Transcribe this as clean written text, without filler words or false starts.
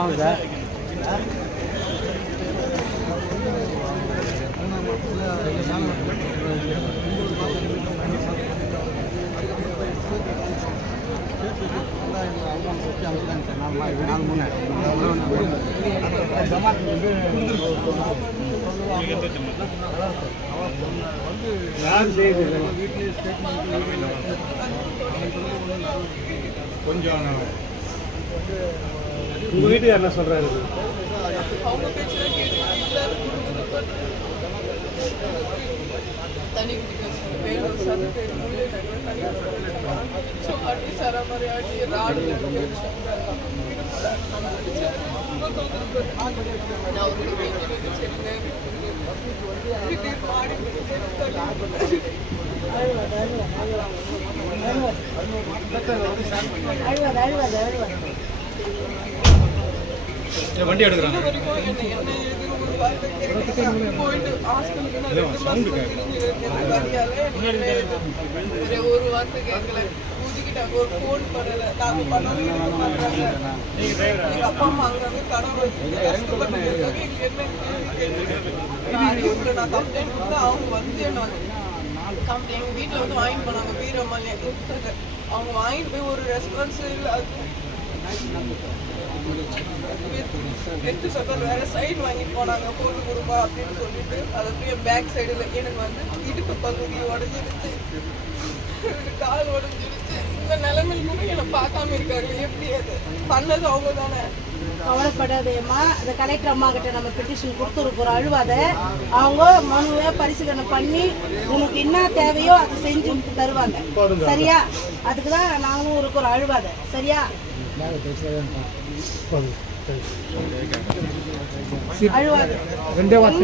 வாங்க சார். கொஞ்சம் உங்க வீட்டுக்கு என்ன சொல்றாரு? தனி வேலூர் சதுக்கு அடி சரமாரி அடி ராடு வண்டி எடுக்கிறாங்க போயிட்டு ஹாஸ்பிட்டலுக்கு ஒரு வார்த்தை கேட்கல ஊதிக்கிட்டாங்க. ஒரு ஃபோன் பண்ணல, நாங்கள் பண்ணாலும் பண்றாங்க. எங்க அப்பா அம்மா அங்கே கடன் வச்சு கஷ்டப்பட்டு இருக்காங்க. எங்களுக்கு என்ன அறிவுல நான் கம்ப்ளைண்ட் கொடுத்தா அவங்க வந்து என்ன கம்ப்ளைண்ட் எங்கள் வீட்டில் வந்து வாங்கிட்டு போனாங்க. வீரமல்ல அவங்க வாங்கிட்டு போய் ஒரு ரெஸ்பான்ஸ் இல்லை. எடுத்து சொல்றது வேற சைடு வாங்கிட்டு போனாங்க. பொருள் கொடுப்பா அப்படின்னு சொல்லிட்டு அதை போய் பேக் சைடுல எனக்கு வந்து இடுப்பு பகுதி உடஞ்சிருச்சு, கால் உடஞ்சிருச்சு. இந்த நிலைமையில கூட என்னை பார்க்காம இருக்காரு. எப்படி அது பண்ணது அவங்க தானே. கவலைப்படாதேம்மா, அந்த கலெக்டர் அம்மா கிட்ட நம்ம பெட்டிஷன் கொடுத்துருக்குறோம். அழுவாத, அவங்க மனுவை பரிசீலனை பண்ணி உனக்கு என்ன தேவையோ அதை செஞ்சு தருவாங்க. சரியா? அதுக்கு தான் நாங்களும் இருக்கிறோம். அழுவாத, சரியா? அழுவாத. 2 வாட்ஸ்